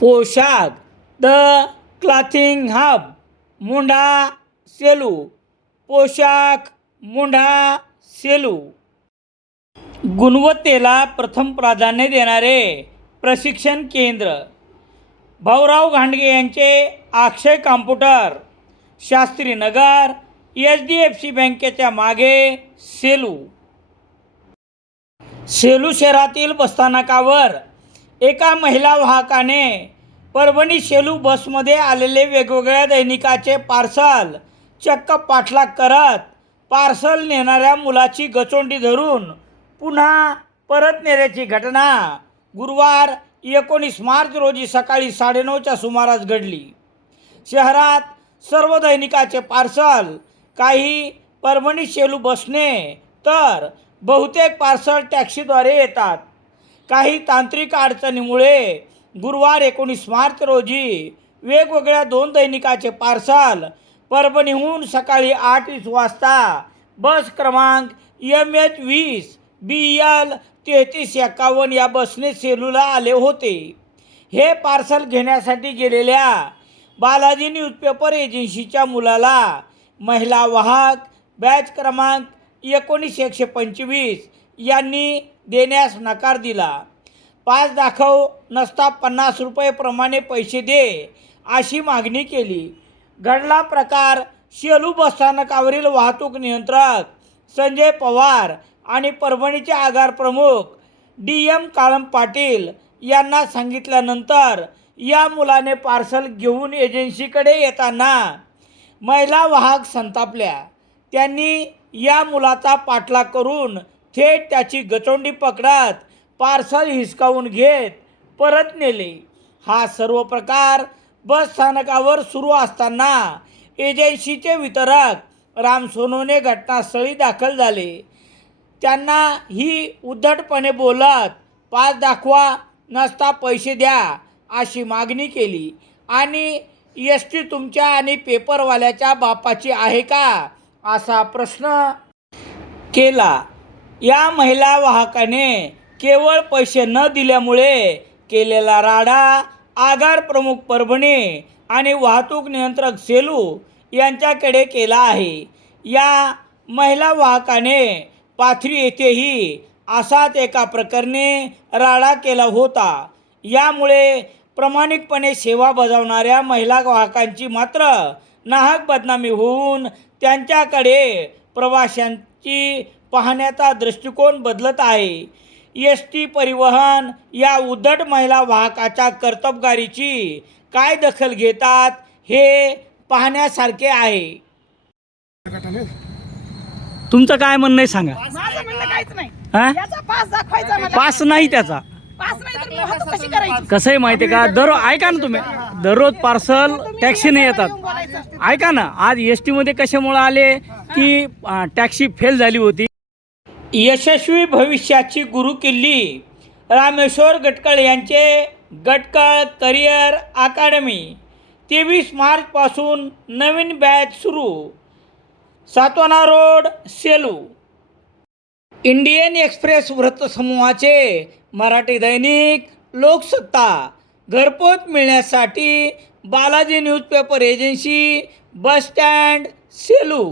पोशाख the clothing hub मुंढा Selu. पोशाख मुंढा सेलू. गुणवत्तेला प्रथम प्राधान्य देणारे प्रशिक्षण केंद्र. भाऊराव घांडगे यांचे अक्षय कॉम्प्युटर, शास्त्रीनगर, HDFC बँकेच्या मागे, सेलू. सेलू शहरातील बसस्थानकावर एका महिला वाहकाने परभणी सेलू बसमध्ये आलेले वेगवेगळ्या दैनिकाचे पार्सल चक्क पाठलाग करत पार्सल नेणाऱ्या मुलाची गचोंडी धरून पुन्हा परत नेण्याची घटना गुरुवार 19 मार्च रोजी सकाळी 9:30च्या सुमारास घडली. शहरात सर्व दैनिकाचे पार्सल काही परभणी सेलू बसने तर बहुतेक पार्सल टॅक्सीद्वारे येतात. काही तांत्रिक अडचणीमुळे गुरुवार 19 मार्च रोजी वेगवेगळ्या 2 दैनिकाचे पार्सल परभणीहून सकाळी 8:20 वाजता बस क्रमांक MH20 BL 3351 या बसने सेलूला आले होते. हे पार्सल घेण्यासाठी गेलेल्या बालाजी न्यूजपेपर एजन्सीच्या मुलाला महिला वाहक बॅच क्रमांक 19125 यांनी देण्यास नकार दिला. पास दाखव नसता 50 रुपये प्रमाणे पैसे दे अशी मागणी केली. घडला प्रकार सेलू बसस्थानकावरील वाहतूक नियंत्रक संजय पवार आणि परभणीचे आगार प्रमुख DM काळम पाटील यांना सांगितल्यानंतर या मुलाने पार्सल घेऊन एजन्सीकडे येताना महिला वाहक संतापल्या. त्यांनी या मुलाचा पाठलाग करून थेट त्याची गचोंडी पकडत पार्सल हिसकावून घेत परत नेले. हा सर्व प्रकार बस स्थानकावर सुरू असताना एजन्सीचे वितरक राम सोनवणे घटनास्थळी दाखल झाले. त्यांना ही उद्धटपणे बोलत पास दाखवा नसता पैसे द्या अशी मागणी केली आणि ST तुमच्या आणि पेपरवाल्याच्या बापाची आहे का असा प्रश्न केला. या महिला वाहकाने केवळ पैसे न दिल्यामुळे केलेला राडा आगार प्रमुख परभणी आणि वाहतूक नियंत्रक सेलू यांच्याकडे केला आहे. या महिला वाहकाने पाथरी येथेही असाच एका प्रकरणी राडा केला होता. यामुळे प्रामाणिकपणे सेवा बजावणाऱ्या महिला वाहकांची मात्र नाहक बदनामी होऊन त्यांच्याकडे प्रवाशांची पाहण्याचा दृष्टिकोन बदलत आहे. ST परिवहन या उद्धट महिला वाहकाच्या कर्तबगारीची काय दखल घेतात हे पाहण्यासारखे आहे. तुमचं काय म्हणणं आहे सांगा. माझं म्हणणं काहीच नाही. हा? याचा पास दाखवायचा मला. पास नाही त्याचा. पास नाही तर मी वाहतूक कशी करायची? कसं आहे माहिती आहे का, दररोज ऐका ना तुम्ही, दररोज पार्सल टॅक्सीने येतात. ऐका ना, आज ST मध्ये कशामुळे आले की टॅक्सी फेल झाली होती. यशस्वी भविष्याची गुरुकिल्ली रामेश्वर गटकळ यांचे गटकळ करिअर अकादमी 23 मार्चपासून नवीन बॅच सुरू. Satvana road, Selu. Indian Express वृत्तसमूहाचे मराठी दैनिक लोकसत्ता घरपोच मिळण्यासाठी Balaji newspaper agency, bus stand, Selu.